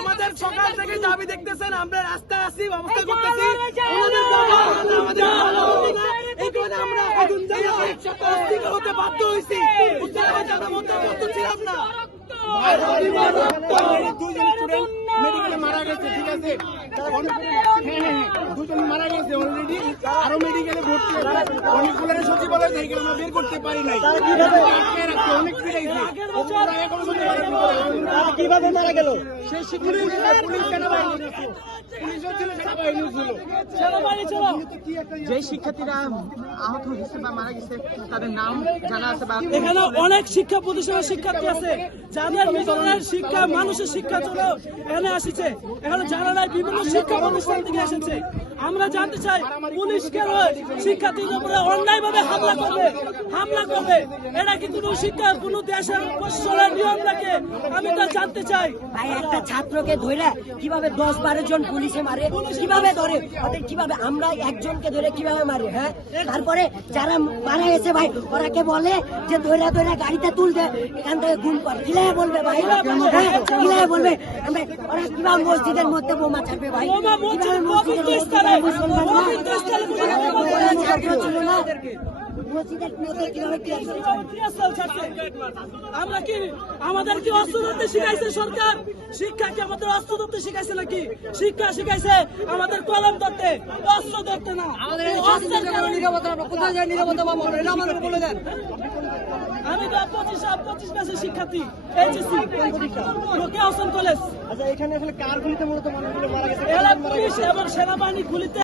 আমাদের সকাল থেকে দাবি দেখতেছেন, আমরা রাস্তায় আসি, অবস্থা করতেছি, আমরা হতে বাধ্য হয়েছি, ছিলাম না। মেডিকেলে মারা গেছে, ঠিক আছে, দুজন মারা গেছে অলরেডি, আরো মেডিকেলে ভর্তি অনেকগুলো সচিবালয় থেকে আমরা বের করতে পারি নাই, অনেক কিভাবে মারা গেল সেই পুলিশ সেনাবাহিনী যে শিক্ষার্থীরা আহত হয়েছে বা মারা গেছে তাদের নাম জানা আছে বা এখানে অনেক শিক্ষা প্রতিষ্ঠানের শিক্ষার্থী আছে যাদের বিতরণের শিক্ষা মানুষের শিক্ষার জন্য এখানে আসছে, এখানে জানা নাই বিভিন্ন শিক্ষা প্রতিষ্ঠান থেকে এসেছে। আমরা জানতে চাই পুলিশ কেন শিক্ষার্থীদের উপরে অন্যায় ভাবে হামলা করবে, এটা কি কোনো শিক্ষা কোনো দেশের প্রশাসনের নিয়ম থাকে? আমি তা জানতে চাই। ভাই একটা ছাত্রকে ধরে কিভাবে 10-12 জন পুলিশে মারে, কিভাবে ধরে ওদের, কিভাবে আমরা একজনকে ধরে কিভাবে মারে? হ্যাঁ, তারপরে যারা মারা গেছে ভাই ওরাকে বলে যে ধরে গাড়িতে তুলতে, এখান থেকে গুম করে কিলায় বলবে ভাই, কিলায় বলবে আমরা, ওরা কিভাবে মসজিদের মধ্যে বোমা ছাড়বে ভাই, কিভাবে মসজিদের মধ্যে ছাত্র ছিল না আমরা কি আমাদের কি অস্ত্র ধরতে শিখাইছে সরকার? শিক্ষা কি আমাদের অস্ত্র ধরতে শিখাইছে নাকি? শিক্ষা শিখাইছে আমাদের কলম ধরতে, অস্ত্র ধরতে না। কোথায় যায় নিরাপত্তা পাবো এটা আমাদের বলে দেন। আমি তো 25 ব্যাচের শিক্ষার্থী, এইচএসসি রোকেয়া হোসেন কলেজ। আচ্ছা, এখানে আসলে কার গুলিতে মূলত মানুষগুলো মারা গেছে? পুলিশ এবং সেনাবাহিনীর গুলিতে